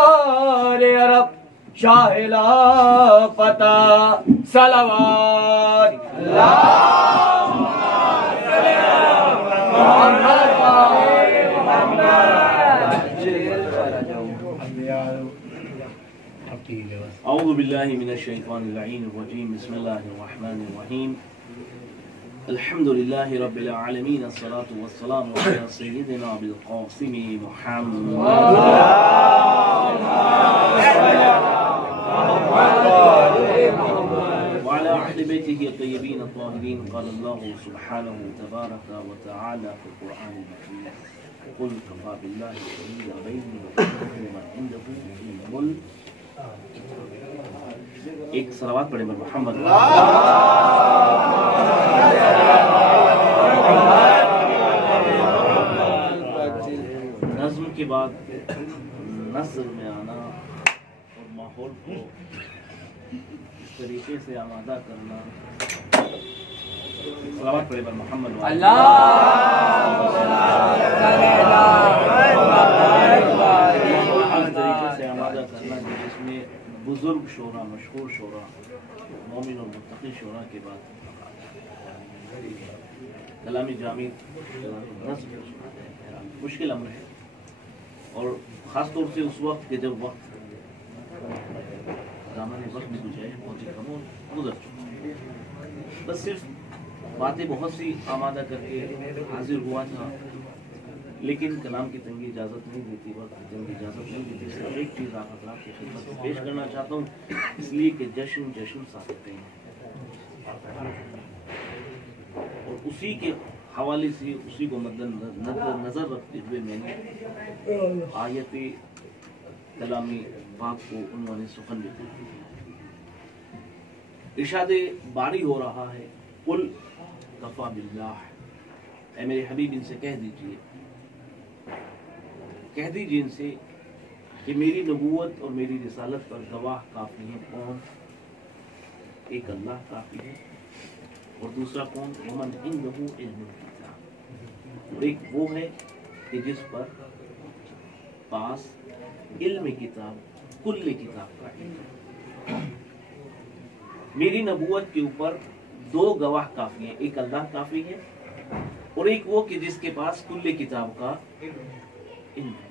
अरब शाहिला पता सलवात औज़ु बिल्लाहि मिनश शैतानिर रजीम बिस्मिल्लाहिर रहमानिर रहीम अल्हम्दुलिल्लाहि रब्बिल आलमीन अस्सलातु वस्सलामु अला सय्यिदिना बिल क़ासिम मुहम्मद व अला अहलि बैतिही अत-तय्यबीन अत-ताहिरीन क़ाल अल्लाहु सुब्हानहु तबारक व तआला फ़िल क़ुरआनिल मजीद क़ुल कफ़ा बिल्लाहि शहीदन बैनी व बैनकुम व इंदहु इल्मुल। एक सलावत पढ़े मोहम्मद। नज़्म के बाद नस्र में आना और माहौल को इस तरीके से आमादा करना। सलावत पढ़े मोहम्मद। तरीके से आमादा करना जिसमें बुजुर्ग शोरा, मशहूर शोरा, मोमिन और मुत्तकी शोरा के बाद कलामी जामी मुश्किल अमर है, और ख़ास तौर से उस वक्त के जब वक्त ज़माने वक्त में गुजारिश बहुत ही कम गुजर चुका। बस सिर्फ बातें बहुत सी आमादा करके हाजिर हुआ था, लेकिन कलाम की तंगी इजाज़त नहीं देती, वक्त की तंगी इजाज़त नहीं देती। सिर्फ एक चीज़ आप हज़रात की खिदमत में पेश करना चाहता हूँ, इसलिए कि जश्न सादते हैं, और उसी के हवाले से उसी को नज़र रखते हुए मैंने आयत कलामी पाक को उन्होंने सुखन में दिया। इरशाद बारी हो रहा है, कुल कफ़ा बिल्लाह, ऐ मेरे हबीब इनसे कह दीजिए इनसे कि मेरी नबूवत और मेरी रिसालत पर गवाह काफी है। कौन? एक अल्लाह काफी है, और दूसरा कौन? वमन इंदहु इल्मुल किताब, और एक वो है कि जिस पर पास इल्म किताब, कुल्ले किताब का इल्म। मेरी नबूवत के ऊपर दो गवाह काफी है, एक अल्लाह काफी है और एक वो कि जिसके पास कुल्ले किताब का इल्म है।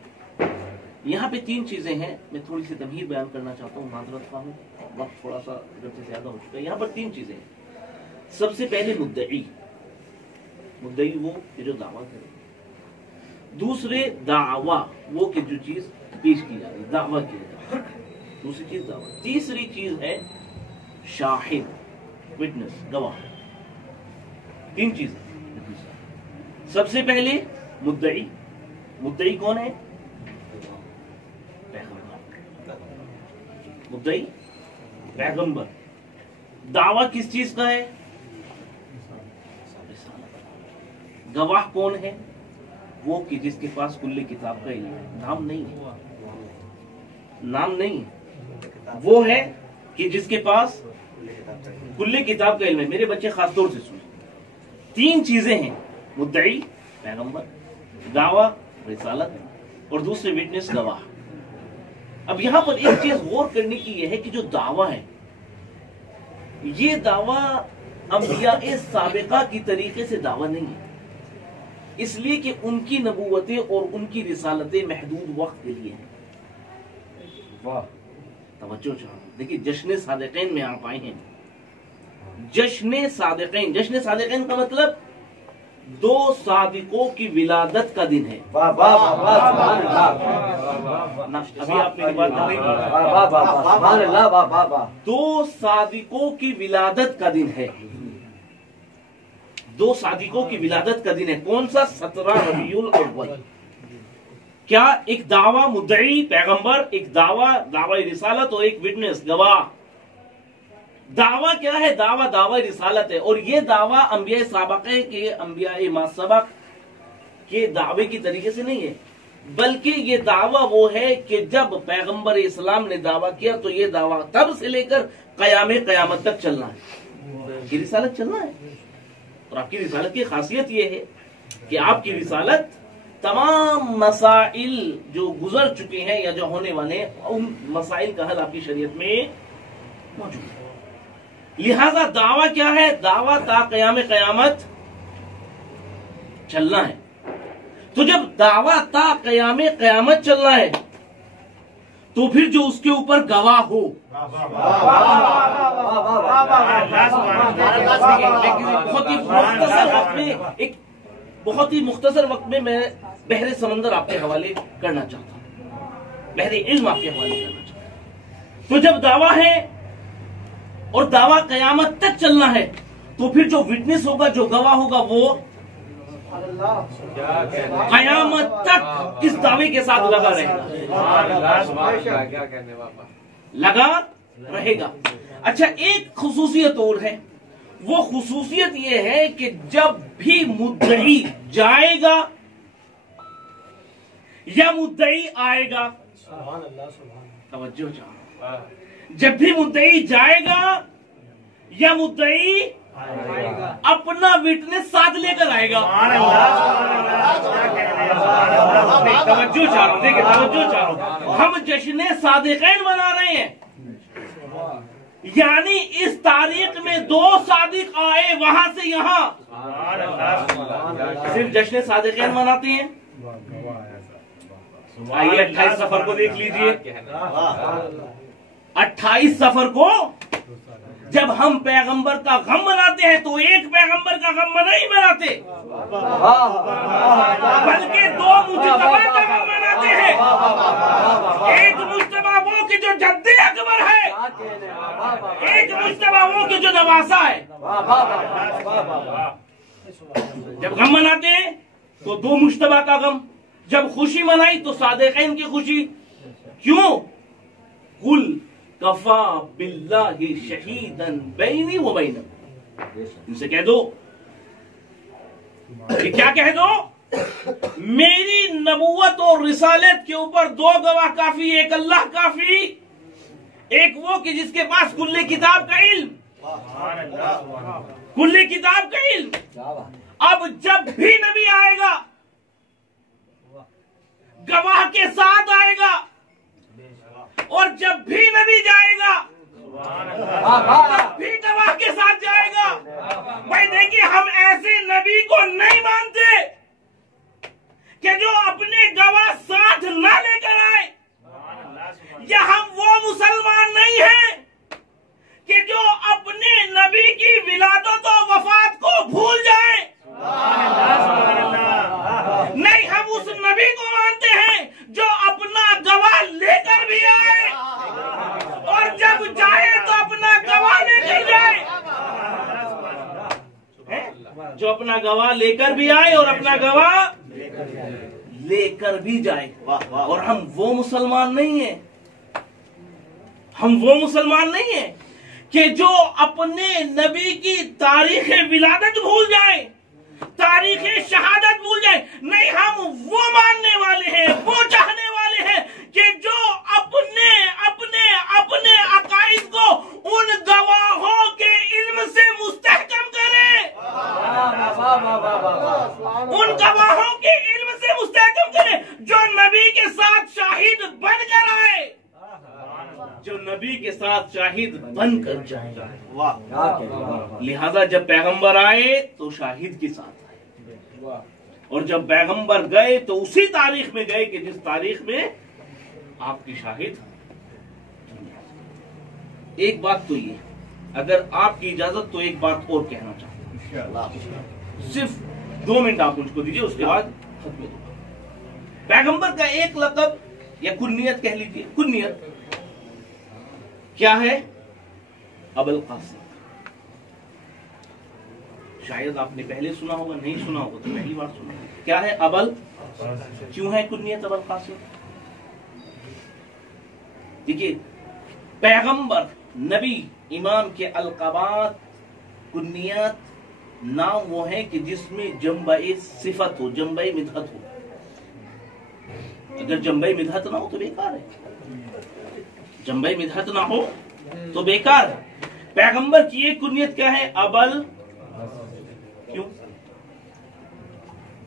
यहाँ पे तीन चीजें हैं, मैं थोड़ी सी तमहीद बयान करना चाहता हूँ, माजरत का हूँ, वक्त थोड़ा सा जब से ज्यादा हो चुका है। यहाँ पर तीन चीजें हैं। सबसे पहले मुद्दई वो कि जो दावा करे, दूसरे दावा वो कि जो चीज पेश की जा रही, दावा किया जा रहा है, दूसरी चीज दावा, तीसरी चीज है शाहिद, विटनेस, गवाह। तीन चीजें। सबसे पहले मुद्दई कौन है? मुद्दई पैगंबर। दावा किस चीज का है? गवाह कौन है? वो कि जिसके पास कुल्ले किताब का इल्म है। नाम नहीं है, वो है कि जिसके पास कुल्ले किताब का इल्म है। मेरे बच्चे खास तौर से सुने, तीन चीजें हैं, मुद्दई पैगंबर, दावा रिसालत, और दूसरे विटनेस गवाह। अब यहां पर एक चीज गौर करने की यह है कि जो दावा है, ये दावा अंबिया साबिका की तरीके से दावा नहीं है, इसलिए कि उनकी नबूवतें और उनकी रिसालतें महदूद वक्त के लिए हैं। वाह, तवज्जो चाहो। देखिए, जश्न सादिकीन में आप आए हैं। जश्न सादिकीन का मतलब दो सादिकों की विलादत का दिन है। वाह वाह वाह, अभी आप मेरी बात नहीं, दो सादिकों की विलादत का दिन है। दो सादिकों की विलादत का दिन है। कौन सा? 17 रबीउल अव्वल। क्या? एक दावा मुद्दई पैगंबर, एक दावा रिसालत, और एक विटनेस गवाह। दावा क्या है? दावा रिसालत है, और ये दावा अंबिया साबक़े के, अंबिया मासबक़ के दावे की तरीके से नहीं है, बल्कि ये दावा वो है कि जब पैगंबर इस्लाम ने दावा किया तो ये दावा तब से लेकर क़यामत तक चलना है, ये रिसालत चलना है। और आपकी रिसालत की खासियत ये है कि आपकी रिसालत तमाम मसाइल जो गुजर चुके हैं या जो होने वाले हैं, उन मसाइल का हल आपकी शरीयत में मौजूद है। लिहाजा दावा क्या है? दावा ता क़याम क़यामत चलना है। तो जब दावा ता क़याम क़यामत चलना है तो फिर जो उसके ऊपर गवाह हो, बहुत ही मुख्तसर वक्त में मैं बहरे समंदर आपके हवाले करना चाहता हूं, बहरे इल्म आपके हवाले करना चाहता हूं। तो जब दावा है और दावा क़यामत तक चलना है तो फिर जो विटनेस होगा, जो गवाह होगा, वो क़यामत तक इस दावे के साथ लगा रहेगा। अच्छा, एक खुसूसियत और है। वो खुसूसियत ये है कि जब भी मुद्दई जाएगा या मुद्दई आएगा, तवज्जो चाहो, जब भी मुद्दई जाएगा या मुद्दई अपना विटनेस साथ लेकर आएगा। तवज्जो चाहो, देखिए तवज्जो चाहो, हम जश्न सादिक़ैन मना रहे हैं, यानी इस तारीख में 2 सादिक आए वहां से यहां, सिर्फ जश्न सादिक़ैन मनाते हैं। आइए 28 सफर को देख लीजिए। 28 सफर को जब हम पैगंबर का गम मनाते हैं तो एक पैगंबर का गम नहीं मनाते, बल्कि 2 मुज्तबा का गम मनाते हैं। एक मुज्तबा वो कि जो जद्दे अकबर है, एक मुज्तबा वो कि जो नवासा है। जब गम मनाते हैं तो 2 मुज्तबा का गम, जब खुशी मनाई तो सादिक़ैन की खुशी। क्यों? कुल कफा बिल्लाहि शहीदन बैनी व बैनकुम, इनसे कह दो कि क्या कह दो, मेरी नबूवत और रिसालत के ऊपर 2 गवाह काफी, एक अल्लाह काफी, एक वो कि जिसके पास कुल्ले किताब का इल्म, कुल्ले किताब का इल्म। अब जब भी नबी आएगा गवाह के साथ आएगा, और जब भी नबी जाएगा तब भी गवाह के साथ जाएगा। भाई देखिए, हम ऐसे नबी को नहीं मानते कि जो अपने गवाह साथ ना लेकर आए, या हम वो मुसलमान नहीं हैं कि जो अपने नबी की विलादत और वफात को भूल जाए। नहीं, हम उस नबी को मानते हैं जो अपना गवाह लेकर भी आए और जब जाए तो अपना गवाह लेकर जाए, जो अपना गवाह लेकर भी आए और अपना गवाह लेकर भी जाए। और हम वो मुसलमान नहीं है, हम वो मुसलमान नहीं है कि जो अपने नबी की तारीख विलादत भूल जाए, तारीख शहादत भूल जाए। नहीं, हम वो मानने वाले हैं, वो चाहने वाले हैं कि जो अपने अपने अपने अकाइद को उन गवाहों के इल्म से मुस्तहकम करे, उन गवाहों के इल्म से मुस्तहकम करे जो नबी के साथ शाहिद बनकर आए, जो नबी के साथ शाहिद बनकर जाए। लिहाजा जब पैगंबर आए तो शाहिद के साथ आए, और जब पैगंबर गए तो उसी तारीख में गए कि जिस तारीख में आपकी शाहिद। एक बात तो ये, अगर आपकी इजाजत तो एक बात और कहना चाहता हूं, सिर्फ 2 मिनट आप मुझको दीजिए, उसके बाद खत्म होगा। पैगंबर का एक लक़ब या कुन्नियत कह लीजिए, कुन्नियत क्या है? अबुल कासिम। शायद आपने पहले सुना होगा, नहीं सुना होगा तो पहली बार सुना। क्या है अबुल? क्यों है कुन्नियत अबुल कासिम? देखिए, पैगंबर, नबी, इमाम के अलक़ाबात, कुन्नियत नाम वो है कि जिसमें जम्बे सिफत हो, जम्बे मिदहत हो। अगर जम्बे मिदहत ना हो तो बेकार है, जम्बे मिदहत ना हो तो बेकार है। पैगंबर की एक कुन्नियत क्या है? अबुल। क्यों?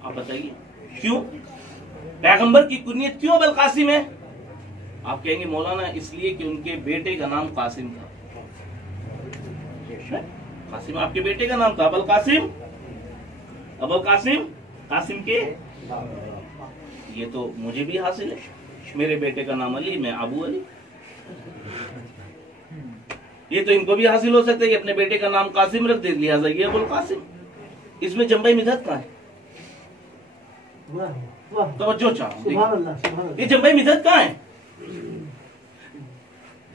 आप बताइए क्यों? पैगंबर की कुनियत क्यों अबुल कासिम है? आप कहेंगे मौलाना इसलिए कि उनके बेटे का नाम कासिम था। कासिम आपके बेटे का नाम था, अबुल कासिम। अबुल कासिम, कासिम के, ये तो मुझे भी हासिल है, मेरे बेटे का नाम अली, मैं अबू अली। ये तो इनको भी हासिल हो सकता है कि अपने बेटे का नाम कासिम रख दे, लिहाजा ये अबुल कासिम। इसमें जंबे मिदहत कहाँ है? तवज्जो चाहो, ये जंबे मिदहत कहाँ है?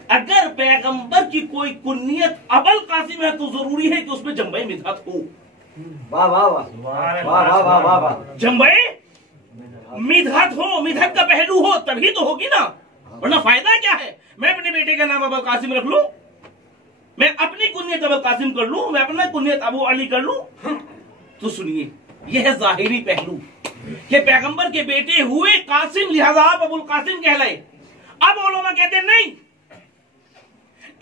अगर पैगंबर की कोई कुनियत अबुल कासिम है तो जरूरी है कि उसमें जंबे मिदहत हो। वाह वाह वाह वाह वाह वाह वाह, जंबे मिदहत हो, मिदहत का पहलू हो, तभी तो होगी ना, वरना फायदा क्या है? मैं अपने बेटे का नाम अबुल कासिम रख लूं, मैं अपनी कुनियत अबुल कासिम कर लूं, मैं अपना कुनियत अबू अली कर लूं। तो सुनिए, यह है जाहिरी पहलू कि पैगंबर के बेटे हुए कासिम, लिहाजा आप अबुल कासिम कहलाए। अब उलमा कहते हैं नहीं,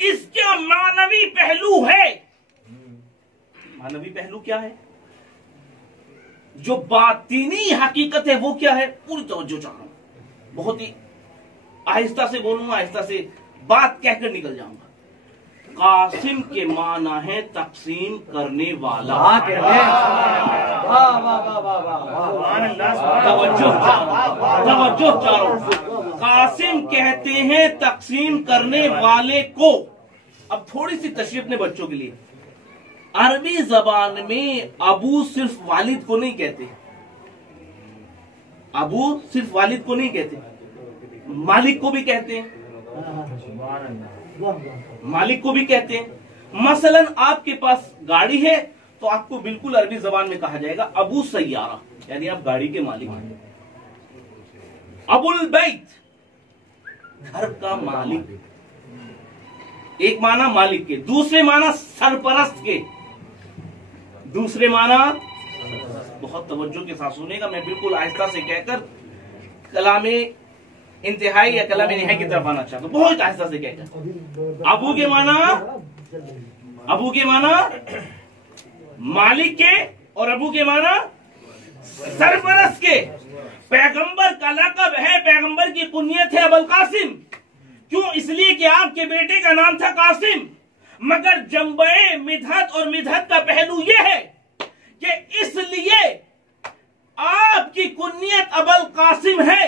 इसका मानवी पहलू है। मानवी पहलू क्या है? जो बातिनी हकीकत है वो क्या है? पूरी तवज्जो चाह रहा हूं, बहुत ही आहिस्ता से बोलूंगा, आहिस्ता से बात कहकर निकल जाऊंगा। कासिम के माना है तकसीम करने वाला। तवज्जो चारो, कासिम कहते हैं तकसीम करने वाले को। अब थोड़ी सी तशरीह अपने बच्चों के लिए, अरबी जबान में अबू सिर्फ वालिद को नहीं कहते, अबू सिर्फ वालिद को नहीं कहते, मालिक को भी कहते हैं, मालिक को भी कहते हैं। मसलन आपके पास गाड़ी है तो आपको बिल्कुल अरबी जबान में कहा जाएगा अबू सैयारा, यानी आप गाड़ी के मालिक हैं। अबुल बैत, घर का मालिक, एक माना मालिक के, दूसरे माना सरपरस्त के, दूसरे माना, बहुत तवज्जो के साथ सुनेगा, मैं बिल्कुल आहिस्ता से कहकर कलामे इंतहाई या कलामे निहाई की तरफ आना चाहता हूं, बहुत आहिस्ता से कहकर। अबू के माना, अबू के माना मालिक के, और अबू के माना सरपरस्त के। पैगंबर का लक़ब है, पैगंबर की कुनियत है अबुल कासिम। क्यों? इसलिए कि आपके बेटे का नाम था कासिम। मगर जंबे मिदहत और मिदहत का पहलू यह है कि इसलिए आपकी कुनियत अबुल कासिम है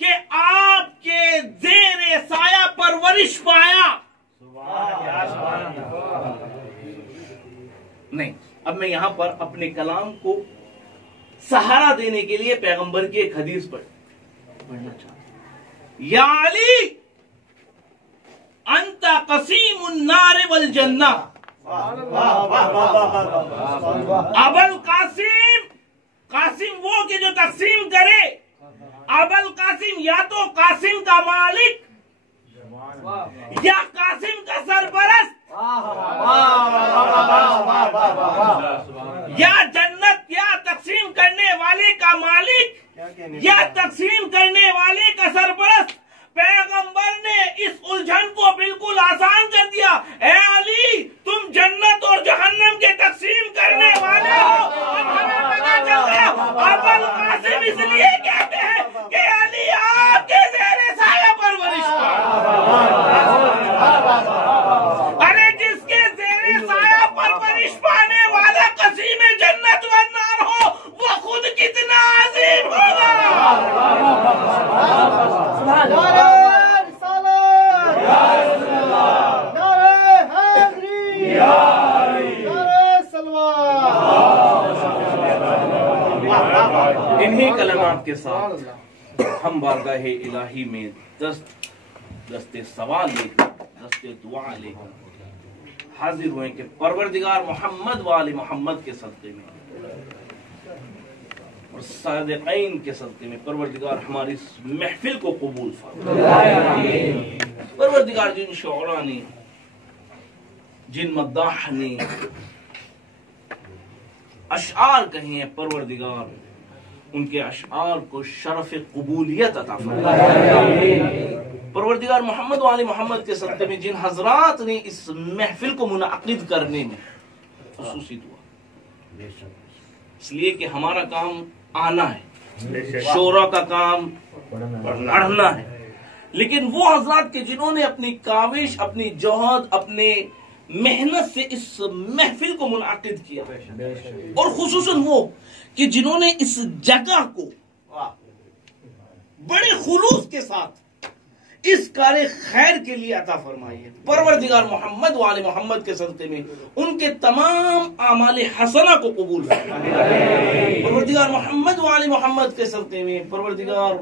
कि आपके ज़ेरे साया परवरिश पाया। नहीं, अब मैं यहां पर अपने कलाम को सहारा देने के लिए पैगंबर की एक हदीस पढ़ना चाहता हूं। या अली अंता कसीमुन नार वल जन्ना। अबुल कासिम, कासिम वो कि जो तकसीम करे। अबुल कासिम या तो कासिम का मालिक या कासिम का सरपरस्त, या जन्नत या तकसीम करने वाले का मालिक या तकसीम करने वाले का सरपरस्त। पैगंबर ने इस उलझन को बिल्कुल आसान कर दिया। ए अली, तुम जन्नत और जहन्नम के तकसीम करने वाले हो। अब हमें पता चल गया अबुल कासिम इसलिए कहते हैं कि अली आपके ज़ेरे साया परवरिश पाया। अरे जिसके ज़ेरे साया परवरिश पाने वाला कसीम जन्नत व नार हो, वो खुद कितना अजीम होगा। इन्हीं कलमात के साथ हम बारगाह इलाही में दस्ते सवाल लेकर, दस्ते दुआ लेकर हाजिर हुए कि परवरदिगार मोहम्मद वाले मोहम्मद के सदक़े में और सादिक़ीन के सदक़े में परवरदिगार हमारी इस महफिल को कबूल फरमाए। परवरदिगार जिन शौरा ने, जिन मद्दाह ने अशआर कहे हैं, परवरदिगार उनके अशआर को शरफ कबूलियत अता फरमाए। परवरदिगार मोहम्मद वाले मोहम्मद के सदक़े में जिन हजरात ने इस महफिल को मुनअक़िद करने में खुसूसी दुआ, इसलिए कि हमारा काम आना है, शोरा का काम पढ़ना है। लेकिन वो हजरात के जिन्होंने अपनी काविश, अपनी जोहद, अपने मेहनत से इस महफिल को मुनाकिद किया, और खुसूसन वो कि जिन्होंने इस जगह को बड़े खुलूस के साथ इस कार्य खैर के लिए अता फरमाई है। परवरदिगार मोहम्मद वाले मोहम्मद के सदक़े में उनके तमाम आमाल हसना को कबूल फरमाए। परवरदिगार मोहम्मद वाले मोहम्मद के सदक़े में परवरदिगार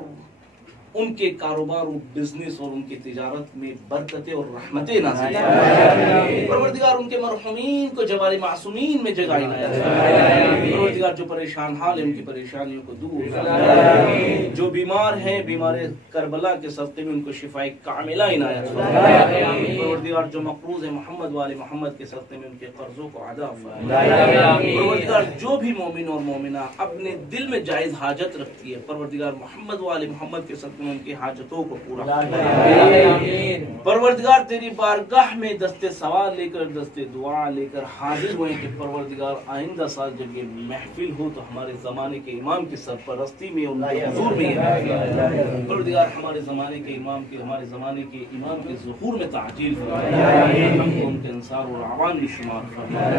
उनके कारोबार और बिजनेस और उनकी तिजारत में बरकतें और रहमतें नाज़िल फरमाए। परवरदिगार उनके मरहुमीन को जवारी मासूमीन में जगह इनायत फरमाए। परवरदिगार जो परेशान हाल है उनकी परेशानियों को दूर फरमाए। जो बीमार हैं, बीमार करबला के सदक़े में उनको शिफाए कामिला इनायत फरमाए। परवरदिगार जो मक़रूज़ है मोहम्मद वाले मोहम्मद के सदक़े में उनके कर्जों को अदा फरमाए। परवरदिगार जो भी मोमिन और मोमिना अपने दिल में जायज़ हाजत रखती है, परवरदिगार मोहम्मद वाले मोहम्मद के सदक़े उनकी हाजतों को पूरा परवरदिगार तेरी बारगाह में दस्ते सवाल लेकर, दस्ते दुआ लेकर हाजिर हुए कि परवरदिगार आइंदा साल जब ये महफिल हो तो हमारे जमाने के इमाम की सरपरस्ती में उनके हुजूर में परवरदिगार हमारे जमाने के इमाम की, हमारे जमाने के इमाम के ज़ुहूर में ताजील फरमाए, हमको उनके अंसार और आवान में शुमार फरमाए।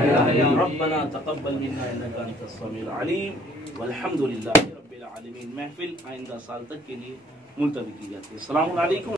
रब्बना तक़ब्बल मिन्ना इन्नका अंतस समीउल अलीम वल्हम्दुलिल्लाहि रब्बिल आलमीन। महफिल आइंदा साल तक के लिए मुलतवी की जाती है। अस्सलामु अलैकुम।